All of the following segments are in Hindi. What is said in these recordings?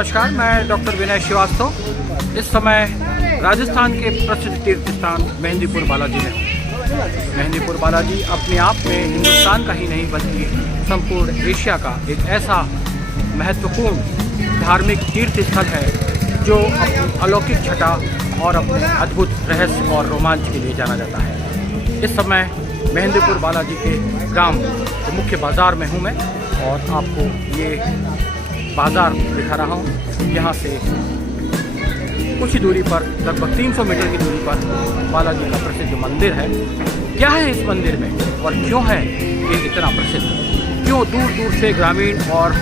नमस्कार, मैं डॉक्टर विनय श्रीवास्तव इस समय राजस्थान के प्रसिद्ध तीर्थ स्थान मेहंदीपुर बालाजी में हूँ। मेहंदीपुर बालाजी अपने आप में हिंदुस्तान का ही नहीं बल्कि संपूर्ण एशिया का एक ऐसा महत्वपूर्ण धार्मिक तीर्थ स्थल है जो अपनी अलौकिक छटा और अपने अद्भुत रहस्य और रोमांच के लिए जाना जाता है। इस समय मेहंदीपुर बालाजी के ग्राम के मुख्य बाज़ार में हूँ मैं और आपको ये बाज़ार दिखा रहा हूँ। यहाँ से कुछ ही दूरी पर, लगभग 300 मीटर की दूरी पर बालाजी का प्रसिद्ध मंदिर है। क्या है इस मंदिर में और क्यों है ये इतना प्रसिद्ध? क्यों दूर दूर से ग्रामीण और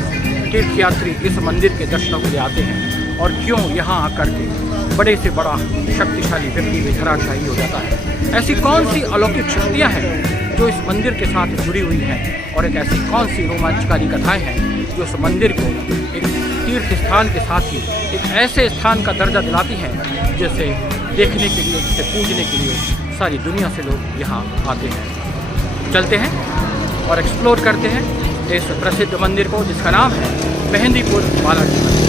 तीर्थयात्री इस मंदिर के दर्शनों के लिए आते हैं और क्यों यहाँ आकर के बड़े से बड़ा शक्तिशाली व्यक्ति भी धराशायी हो जाता है? ऐसी कौन सी अलौकिक शक्तियाँ हैं जो इस मंदिर के साथ जुड़ी हुई हैं और एक ऐसी कौन सी रोमांचकारी कथाएँ हैं जो उस मंदिर को एक तीर्थ स्थान के साथ ही एक ऐसे स्थान का दर्जा दिलाती हैं जिसे देखने के लिए, जिसे पूजने के लिए सारी दुनिया से लोग यहाँ आते हैं। चलते हैं और एक्सप्लोर करते हैं इस प्रसिद्ध मंदिर को जिसका नाम है मेहंदीपुर बालाजी मंदिर।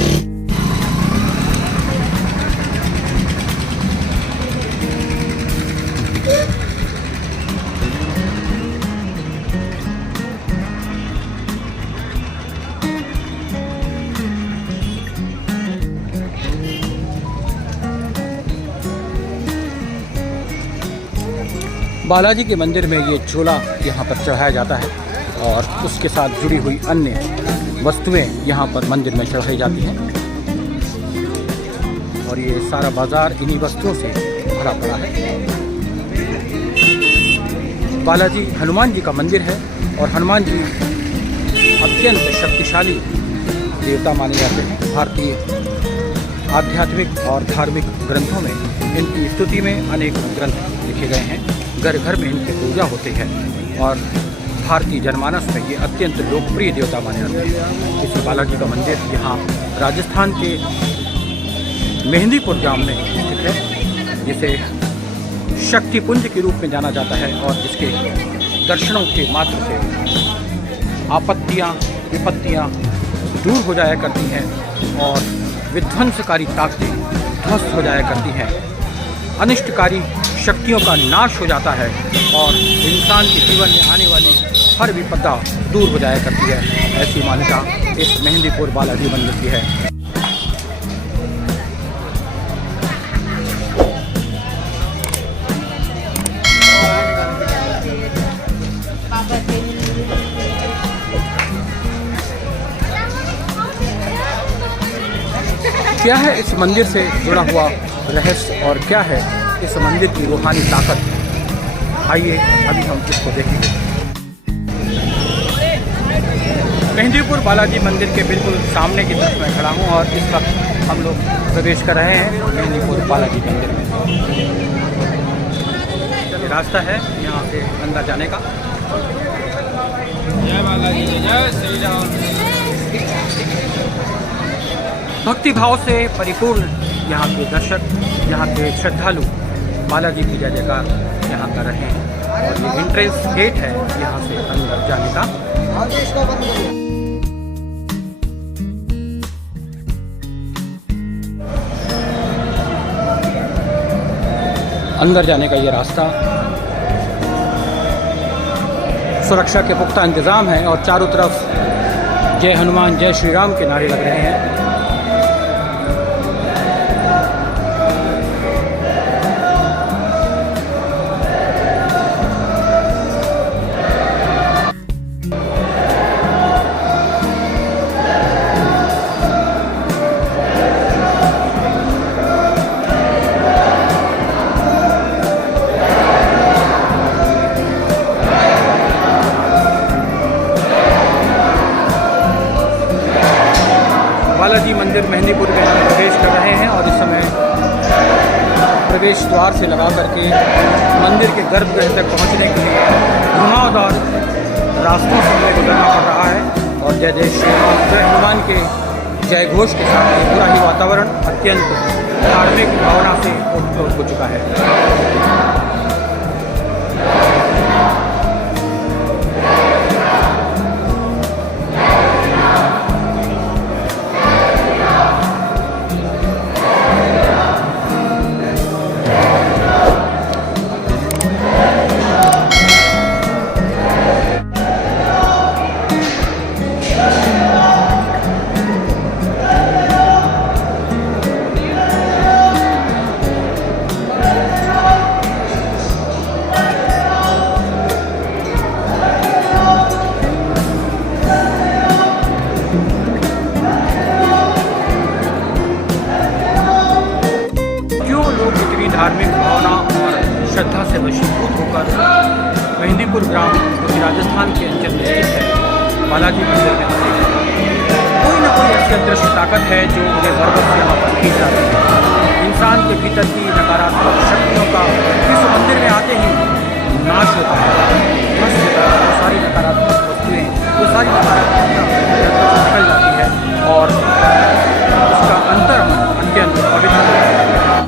बालाजी के मंदिर में ये झोला यहाँ पर चढ़ाया जाता है और उसके साथ जुड़ी हुई अन्य वस्तुएं यहाँ पर मंदिर में चढ़ाई जाती हैं और ये सारा बाज़ार इन्हीं वस्तुओं से भरा पड़ा है। बालाजी हनुमान जी का मंदिर है और हनुमान जी अत्यंत शक्तिशाली देवता माने जाते हैं। भारतीय आध्यात्मिक और धार्मिक ग्रंथों में इनकी स्तुति में अनेक ग्रंथ लिखे गए हैं। घर घर में इनकी पूजा होती है और भारतीय जनमानस में ये अत्यंत लोकप्रिय देवता माने जाते हैं। इसी बालाजी का मंदिर यहाँ राजस्थान के मेहंदीपुर गांव में स्थित है, जिसे शक्तिपुंज के रूप में जाना जाता है और जिसके दर्शनों के मात्र से आपत्तियाँ विपत्तियाँ दूर हो जाया करती हैं और विध्वंसकारी ताकतें ध्वस्त हो जाया करती हैं, अनिष्टकारी शक्तियों का नाश हो जाता है और इंसान के जीवन में आने वाली हर विपदा दूर हो जाया करती है। ऐसी मान्यता इस मेहंदीपुर बालाजी मंदिर की है। क्या है इस मंदिर से जुड़ा हुआ रहस्य और क्या है इस मंदिर की रूहानी ताकत? आइए अभी हम इसको देखेंगे। मेहंदीपुर बालाजी मंदिर के बिल्कुल सामने की तरफ मैं खड़ा हूँ और इस वक्त हम लोग प्रवेश कर रहे हैं मेहंदीपुर बालाजी मंदिर में। रास्ता है यहाँ से अंदर जाने का। जय बालाजी, जय श्री राम। भक्ति भाव से परिपूर्ण यहाँ के दर्शक, यहाँ के श्रद्धालु बालाजी की जय जयकार यहाँ कर रहे हैं और ये एंट्रेंस गेट है यहाँ से अंदर जाने का। अंदर जाने का ये रास्ता, सुरक्षा के पुख्ता इंतज़ाम है और चारों तरफ जय हनुमान जय श्री राम के नारे लग रहे हैं। बालाजी मंदिर मेहंदीपुर में हम प्रवेश कर रहे हैं और इस समय प्रवेश द्वार से लगा करके मंदिर के गर्भगृह तक पहुंचने के लिए घुमावदार रास्तों से हमें गुजरना पड़ रहा है और जय जय श्री राम जय हनुमान के जय घोष के साथ पूरा ही वातावरण अत्यंत धार्मिक भावना से ओतप्रोत हो चुका है। धार्मिक भावना और श्रद्धा से वशीभूत होकर मेहंदीपुर ग्राम जो कि राजस्थान के अंचल में स्थित है बालाजी मंदिर में आते हैं। कोई न कोई ऐसी अदृश्य ताकत है जो उन्हें बरबस यहाँ पर खींच जाती है। इंसान के भीतर की नकारात्मक शक्तियों का इस मंदिर में आते ही नाश होता है, नष्ट होता है। वो सारी नकारात्मक वस्तुएँ, वो सारी नकारात्मकता निकल जाती है और उसका अंतर्मन अत्यंत पवित्र होता है।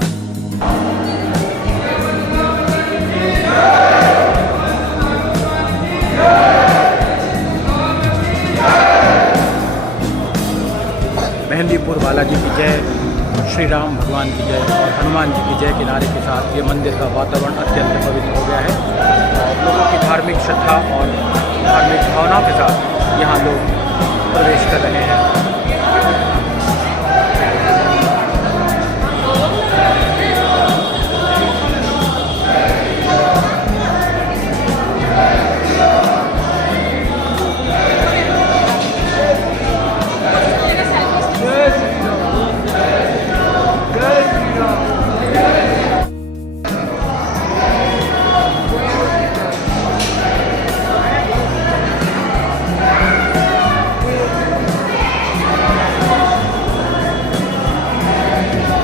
मेहंदीपुर बालाजी की जय, श्री राम भगवान की जय और हनुमान जी की जय के नारे के साथ ये मंदिर का वातावरण अत्यंत पवित्र हो गया है और लोगों की धार्मिक श्रद्धा और धार्मिक भावनाओं के साथ यहाँ लोग प्रवेश कर रहे हैं।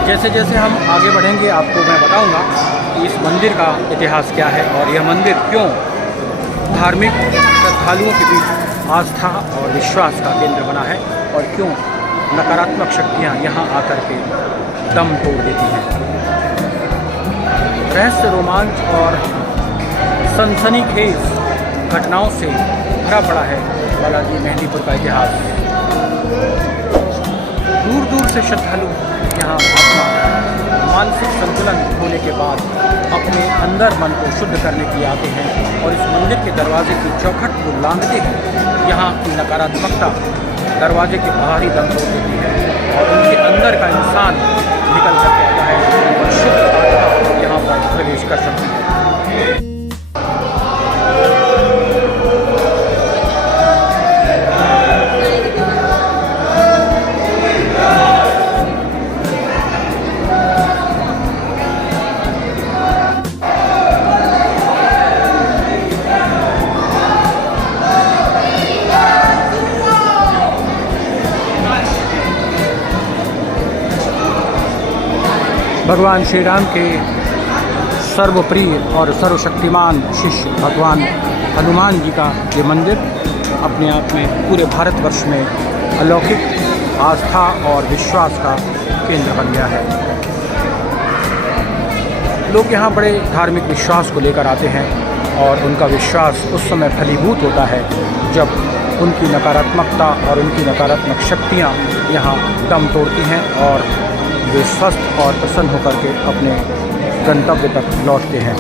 जैसे जैसे हम आगे बढ़ेंगे आपको मैं बताऊंगा कि इस मंदिर का इतिहास क्या है और यह मंदिर क्यों धार्मिक श्रद्धालुओं के बीच आस्था और विश्वास का केंद्र बना है और क्यों नकारात्मक शक्तियां यहां आकर के दम तोड़ देती हैं। रहस्य, रोमांच और सनसनीखेज घटनाओं से भरा पड़ा है बालाजी मेहंदीपुर का इतिहास। दूर दूर से श्रद्धालु यहाँ अपना मानसिक संतुलन होने के बाद अपने अंदर मन को शुद्ध करने के लिए आते हैं और इस मंदिर के दरवाजे की चौखट को लांघते हैं। यहाँ की नकारात्मकता दरवाजे के बाहर ही दम तोड़ देती है और उनके अंदर का इंसान निकल कर आता है और शुद्ध आत्मा यहाँ पर प्रवेश कर सकती है। भगवान श्री राम के सर्वप्रिय और सर्वशक्तिमान शिष्य भगवान हनुमान जी का ये मंदिर अपने आप में पूरे भारतवर्ष में अलौकिक आस्था और विश्वास का केंद्र बन गया है। लोग यहाँ बड़े धार्मिक विश्वास को लेकर आते हैं और उनका विश्वास उस समय फलीभूत होता है जब उनकी नकारात्मकता और उनकी नकारात्मक शक्तियाँ यहाँ दम तोड़ती हैं और वे स्वस्थ और प्रसन्न होकर के अपने गंतव्य तक लौटते हैं।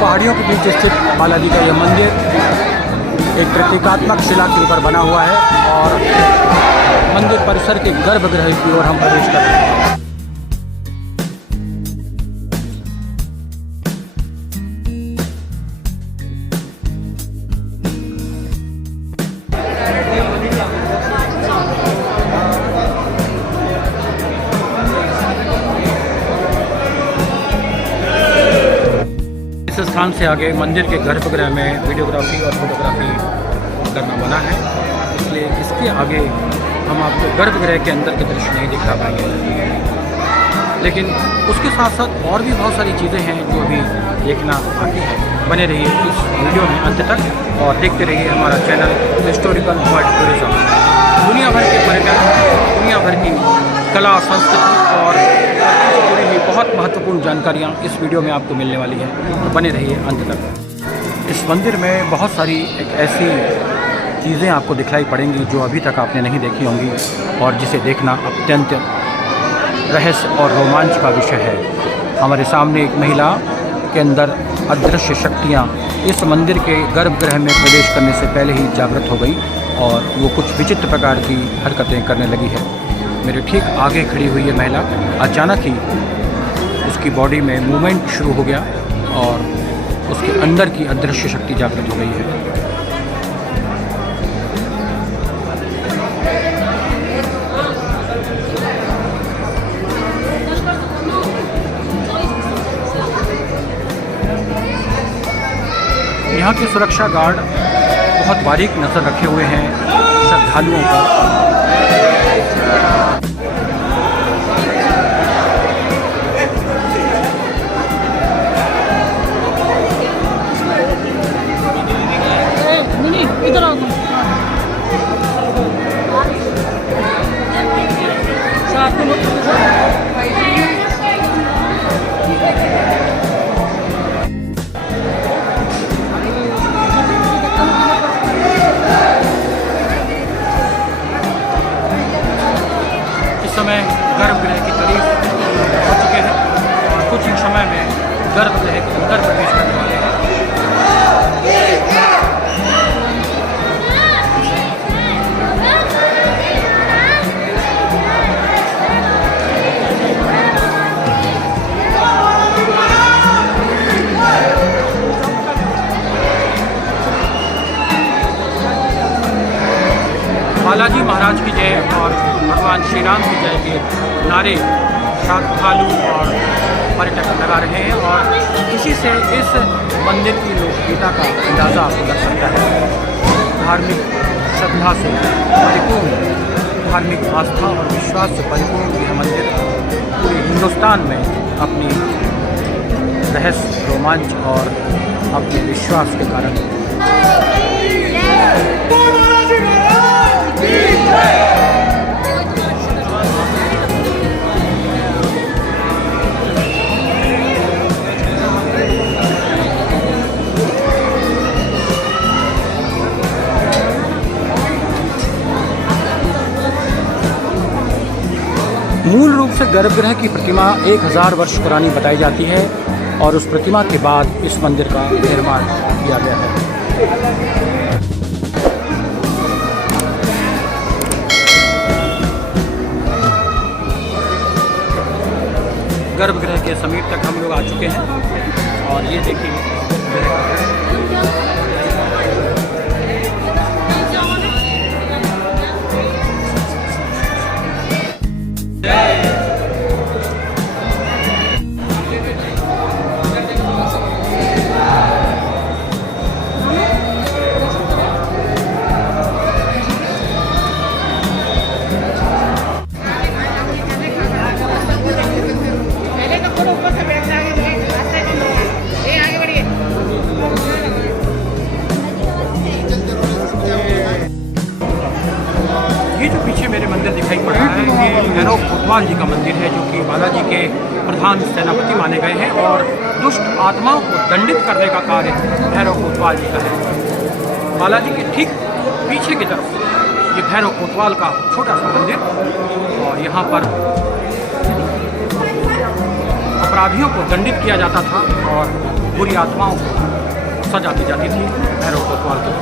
पहाड़ियों के बीच स्थित बालाजी का यह मंदिर एक प्रतीकात्मक शिला के ऊपर बना हुआ है और मंदिर परिसर के गर्भगृह की ओर हम प्रवेश कर रहे हैं। इस स्थान से आगे मंदिर के गर्भगृह में वीडियोग्राफी और फोटोग्राफी करना मना है, इसलिए इसके आगे हम आपको गर्भगृह के अंदर के दृश्य नहीं दिखा पाएंगे, लेकिन उसके साथ साथ और भी बहुत सारी चीज़ें हैं जो अभी देखना बाकी है। बने रहिए इस वीडियो में अंत तक और देखते रहिए हमारा चैनल हिस्टोरिकल वर्ल्ड टूरिज्म। दुनिया भर के पर्यटन, दुनिया भर की कला, संस्कृति और जुड़ी हुई बहुत महत्वपूर्ण जानकारियाँ इस वीडियो में आपको मिलने वाली है, तो बने रहिए अंत तक। इस मंदिर में बहुत सारी एक ऐसी चीज़ें आपको दिखलाई पड़ेंगी जो अभी तक आपने नहीं देखी होंगी और जिसे देखना अत्यंत रहस्य और रोमांच का विषय है। हमारे सामने एक महिला के अंदर अदृश्य शक्तियाँ इस मंदिर के गर्भगृह में प्रवेश करने से पहले ही जागृत हो गई और वो कुछ विचित्र प्रकार की हरकतें करने लगी है। मेरे ठीक आगे खड़ी हुई ये महिला अचानक ही उसकी बॉडी में मूवमेंट शुरू हो गया और उसके अंदर की अदृश्य शक्ति जागृत हो गई है। यहाँ के सुरक्षा गार्ड बहुत बारीक नज़र रखे हुए हैं श्रद्धालुओं पर। इधर आओ समय गर्भगृह के करीब हो चुके हैं और कुछ ही समय में गर्भगृह के अंदर प्रवेश करने वाले हैं। बालाजी महाराज की जय और भगवान श्री राम की जय के नारे श्रद्धालु और पर्यटक लगा रहे हैं और इसी से इस मंदिर की लोकप्रियता का अंदाज़ा आपको लग सकता है। धार्मिक श्रद्धा से परिपूर्ण, धार्मिक आस्था और विश्वास से परिपूर्ण यह मंदिर पूरे हिंदुस्तान में अपनी रहस्य, रोमांच और अपने विश्वास के कारण मूल रूप से गर्भगृह की प्रतिमा 1000 वर्ष पुरानी बताई जाती है और उस प्रतिमा के बाद इस मंदिर का निर्माण किया गया है। गर्भगृह के समीप तक हम लोग आ चुके हैं और ये देखिए ये जो पीछे मेरे मंदिर दिखाई पड़ रहा है ये भैरव कोतवाल जी का मंदिर है, जो कि बालाजी के प्रधान सेनापति माने गए हैं और दुष्ट आत्माओं को दंडित करने का कार्य भैरव कोतवाल जी का है। बालाजी के ठीक पीछे की तरफ ये भैरव कोतवाल का छोटा सा मंदिर और यहाँ पर अपराधियों को दंडित किया जाता था और बुरी आत्माओं को सजा दी जाती थी भैरव कोतवाल को।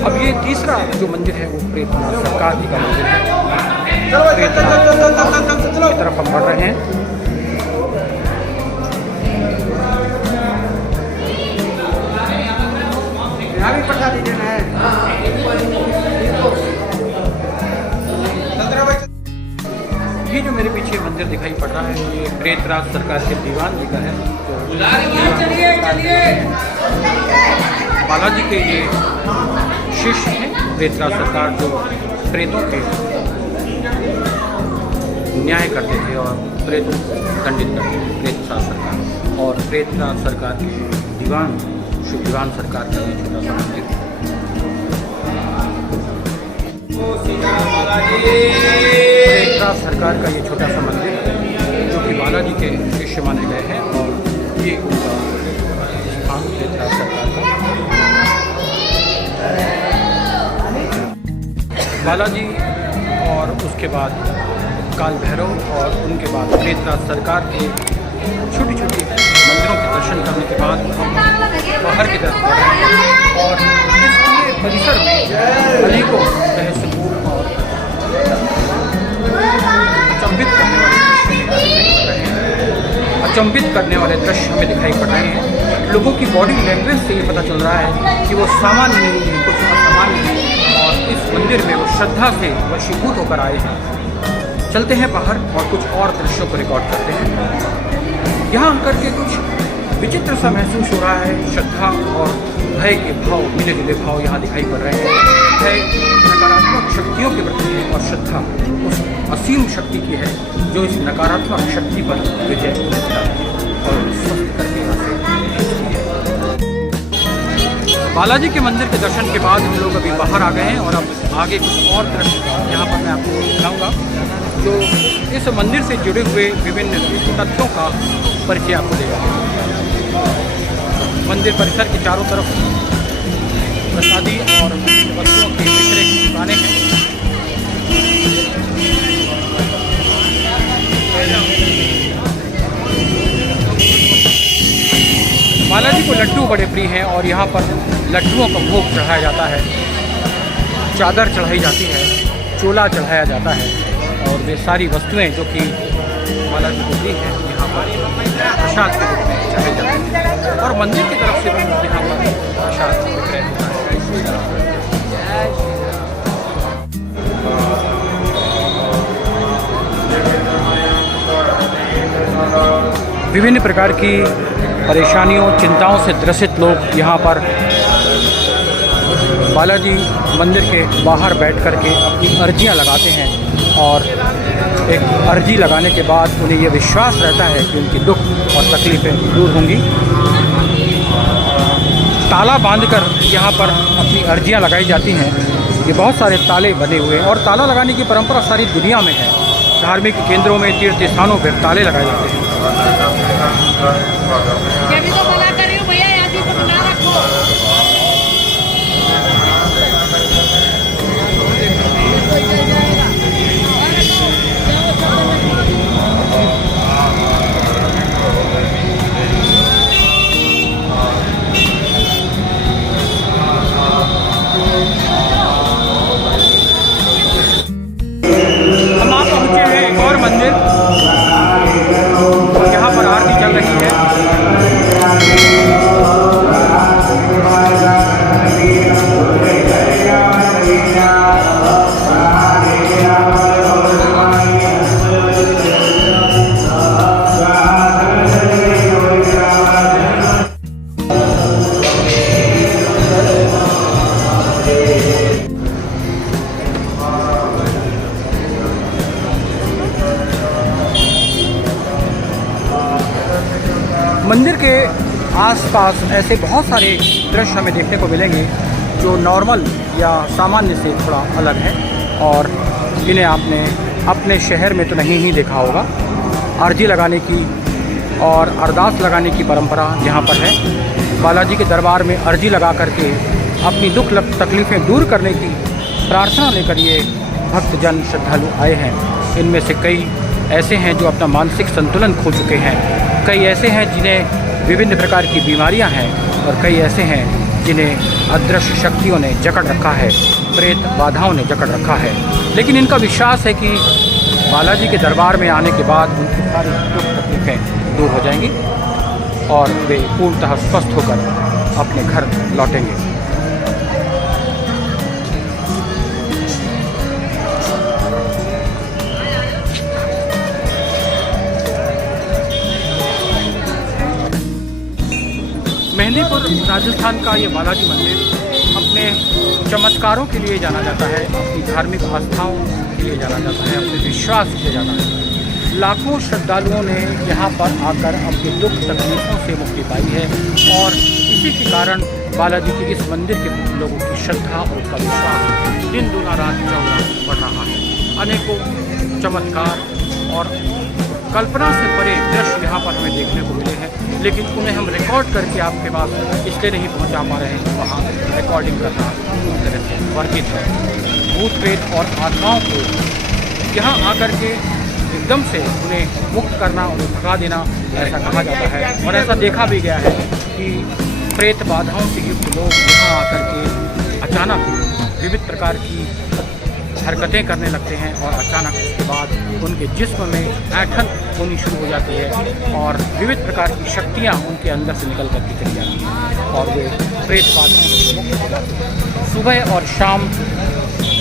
अब ये तीसरा जो मंदिर है वो प्रेतनाथ सरकार जी का मंदिर है। प्रेतनाथ की तरफ हम बढ़ रहे हैं। ये जो मेरे पीछे मंदिर दिखाई पड़ रहा है ये प्रेतनाथ सरकार के दीवान जी का है। तो बालाजी के ये शिष्य हैं प्रेतराज सरकार, जो प्रेतों के न्याय करते थे और प्रेत दंडित करते थे, प्रेतराज सरकार। और प्रेतराज सरकार के दीवान श्री दीवान सरकार का ये छोटा सा मंदिर। प्रेतराज सरकार का ये छोटा सा मंदिर जो कि बालाजी के शिष्य माने गए हैं, और ये उनका स्थान प्रेतराज सरकार का। बालाजी और उसके बाद काल भैरव और उनके बाद प्रेतराज सरकार के छोटी छोटी मंदिरों के दर्शन करने के बाद हम बाहर की तरफ बढ़ रहे हैं, और इस पूरे परिसर में अनेकों रहस्यपूर्ण और अचंभित करने वाले दृश्य हमें दिखाई पड़ रहे हैं। लोगों की बॉडी लैंग्वेज से ये पता चल रहा है कि वो सामान्य नहीं है, कुछ असामान्य है, और इस मंदिर में वो श्रद्धा से वशीभूत होकर आए हैं। चलते हैं बाहर और कुछ और दृश्यों को रिकॉर्ड करते हैं। यहाँ आकर के कुछ विचित्र सा महसूस हो रहा है। श्रद्धा और भय के भाव, मिले जुले भाव यहाँ दिखाई पड़ रहे हैं। भय नकारात्मक शक्तियों के प्रति है और श्रद्धा उस असीम शक्ति की है जो इस नकारात्मक शक्ति पर विजय करता है और स्वस्थ करके यहाँ से खींचती है। बालाजी के मंदिर के दर्शन के बाद हम लोग अभी बाहर आ गए हैं, और अब आगे कुछ और दृश्य यहाँ पर मैं आपको दिखाऊंगा जो इस मंदिर से जुड़े हुए विभिन्न तथ्यों का परिचय आपको देगा। मंदिर परिसर के चारों तरफ प्रसादी और वस्तुओं की विक्रय की दुकानें हैं। बालाजी को लड्डू बड़े प्रिय हैं और यहाँ पर लड्डुओं का भोग चढ़ाया जाता है, चादर चढ़ाई जाती है, चोला चढ़ाया जाता है, और वे सारी वस्तुएं जो कि बालाजी को दी हैं यहाँ पर प्रसाद के रूप में चढ़ाई जाती हैं, और मंदिर की तरफ से भी यहाँ पर प्रसाद विक्रय होता है। विभिन्न प्रकार की परेशानियों, चिंताओं से ग्रसित लोग यहाँ पर बालाजी मंदिर के बाहर बैठ कर के अपनी अर्जियां लगाते हैं, और एक अर्जी लगाने के बाद उन्हें यह विश्वास रहता है कि उनकी दुख और तकलीफ़ें दूर होंगी। ताला बांधकर यहाँ पर अपनी अर्जियां लगाई जाती हैं। ये बहुत सारे ताले बने हुए हैं, और ताला लगाने की परंपरा सारी दुनिया में है। धार्मिक केंद्रों में, तीर्थ स्थानों पर ताले लगाए जाते हैं। तो मना कर रही हूँ भैया, यहाँ भी तो ना रखो। हम आप पहुँचे हैं एक और मंदिर, यहाँ पर आरती चल रही है। मंदिर के आसपास ऐसे बहुत सारे दृश्य हमें देखने को मिलेंगे जो नॉर्मल या सामान्य से थोड़ा अलग है, और इन्हें आपने अपने शहर में तो नहीं ही देखा होगा। अर्जी लगाने की और अरदास लगाने की परंपरा यहाँ पर है। बालाजी के दरबार में अर्जी लगा करके अपनी दुख तकलीफ़ें दूर करने की प्रार्थना लेकर ये भक्तजन श्रद्धालु आए हैं। इनमें से कई ऐसे हैं जो अपना मानसिक संतुलन खो चुके हैं, कई ऐसे हैं जिन्हें विभिन्न प्रकार की बीमारियां हैं, और कई ऐसे हैं जिन्हें अदृश्य शक्तियों ने जकड़ रखा है, प्रेत बाधाओं ने जकड़ रखा है। लेकिन इनका विश्वास है कि बालाजी के दरबार में आने के बाद उनकी सारी दुख तकलीफ़ें दूर हो जाएंगी और वे पूर्णतः स्वस्थ होकर अपने घर लौटेंगे। मेहंदीपुर राजस्थान का ये बालाजी मंदिर अपने चमत्कारों के लिए जाना जाता है, अपनी धार्मिक आस्थाओं के लिए जाना जाता है, अपने विश्वास के लिए जाना जाता है। लाखों श्रद्धालुओं ने यहाँ पर आकर अपने दुख तकलीफ़ों से मुक्ति पाई है और इसी के कारण बालाजी के इस मंदिर के प्रति लोगों की श्रद्धा और उसका विश्वास दिन दूना रात चौगुना बढ़ रहा है। अनेकों चमत्कार और कल्पना से परे दृश्य यहाँ पर हमें देखने को मिले हैं, लेकिन उन्हें हम रिकॉर्ड करके आपके पास इसलिए नहीं पहुँचा पा रहे हैं। वहाँ रिकॉर्डिंग करना पूरी तरह से वर्जित है। भूत प्रेत और आत्माओं को यहाँ आकर के एकदम से उन्हें मुक्त करना, उन्हें भगा देना, ऐसा कहा जाता है और ऐसा देखा भी गया है कि प्रेत बाधाओं से युक्त लोग यहाँ आकर के अचानक विविध प्रकार की हरकतें करने लगते हैं और अचानक उसके बाद उनके जिस्म में ऐंठन होनी शुरू हो जाती है और विविध प्रकार की शक्तियाँ उनके अंदर से निकल कर के चली जाती हैं और वे प्रेत बाधाओं से मुक्त हो जाते हैं। सुबह और शाम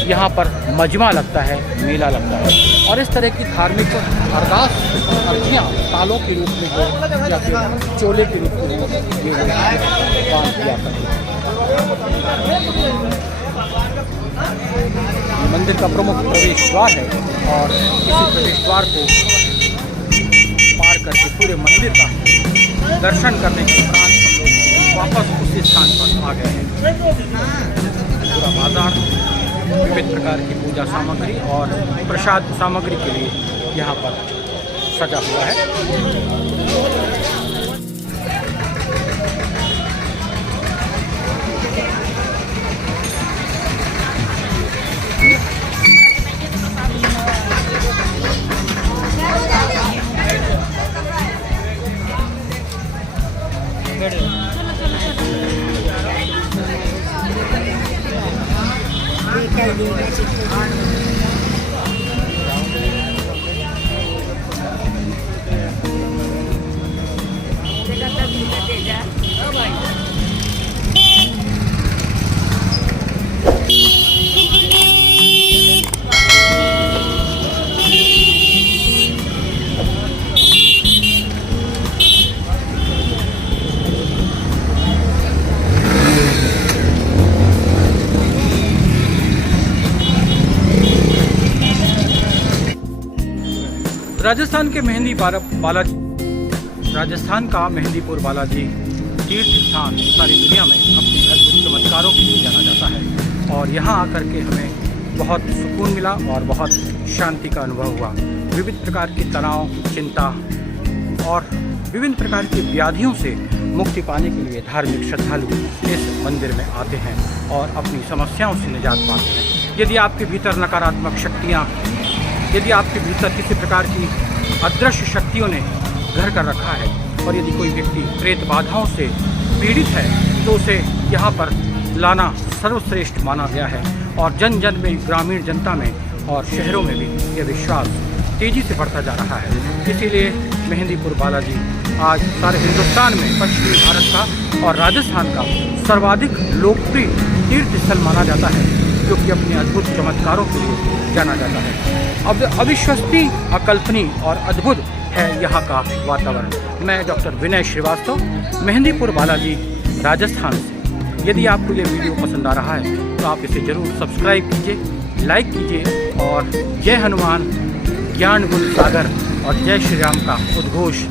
यहाँ पर मजमा लगता है, मेला लगता है और इस तरह की धार्मिक अरदास अर्जियाँ तालों के रूप में हो या फिर चोले के रूप में ये बांध दिया करते हैं। मंदिर का प्रमुख प्रवेश द्वार है और इसी प्रवेश द्वार को पार करके पूरे मंदिर का दर्शन करने के उपरांत हम लोग वापस उसी स्थान पर आ गए हैं। पूरा बाजार विविध प्रकार की पूजा सामग्री और प्रसाद सामग्री के लिए यहाँ पर सजा हुआ है। राजस्थान के राजस्थान का मेहंदीपुर बालाजी तीर्थ स्थान सारी दुनिया में अपने अद्भुत चमत्कारों के लिए जाना जाता है और यहाँ आकर के हमें बहुत सुकून मिला और बहुत शांति का अनुभव हुआ। विविध प्रकार की तनाव, चिंता और विभिन्न प्रकार की व्याधियों से मुक्ति पाने के लिए धार्मिक श्रद्धालु इस मंदिर में आते हैं और अपनी समस्याओं से निजात पाते हैं। यदि आपके भीतर नकारात्मक शक्तियाँ, यदि आपके भीतर किसी प्रकार की अदृश्य शक्तियों ने घर कर रखा है और यदि कोई व्यक्ति प्रेत बाधाओं से पीड़ित है तो उसे यहाँ पर लाना सर्वश्रेष्ठ माना गया है और जन जन में, ग्रामीण जनता में और शहरों में भी यह विश्वास तेज़ी से बढ़ता जा रहा है। इसीलिए मेहंदीपुर बालाजी आज सारे हिंदुस्तान में, पश्चिमी भारत का और राजस्थान का सर्वाधिक लोकप्रिय तीर्थ स्थल माना जाता है, जो कि अपने अद्भुत चमत्कारों के लिए जाना जाता है। अब अविश्वसनीय, अकल्पनीय और अद्भुत है यहाँ का वातावरण। मैं डॉक्टर विनय श्रीवास्तव, मेहंदीपुर बालाजी, राजस्थान से। यदि आपको ये वीडियो पसंद आ रहा है तो आप इसे ज़रूर सब्सक्राइब कीजिए, लाइक कीजिए और जय हनुमान, ज्ञान गुण सागर और जय श्री राम का उद्घोष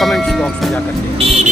कमेंट्स बॉक्स में जाकर के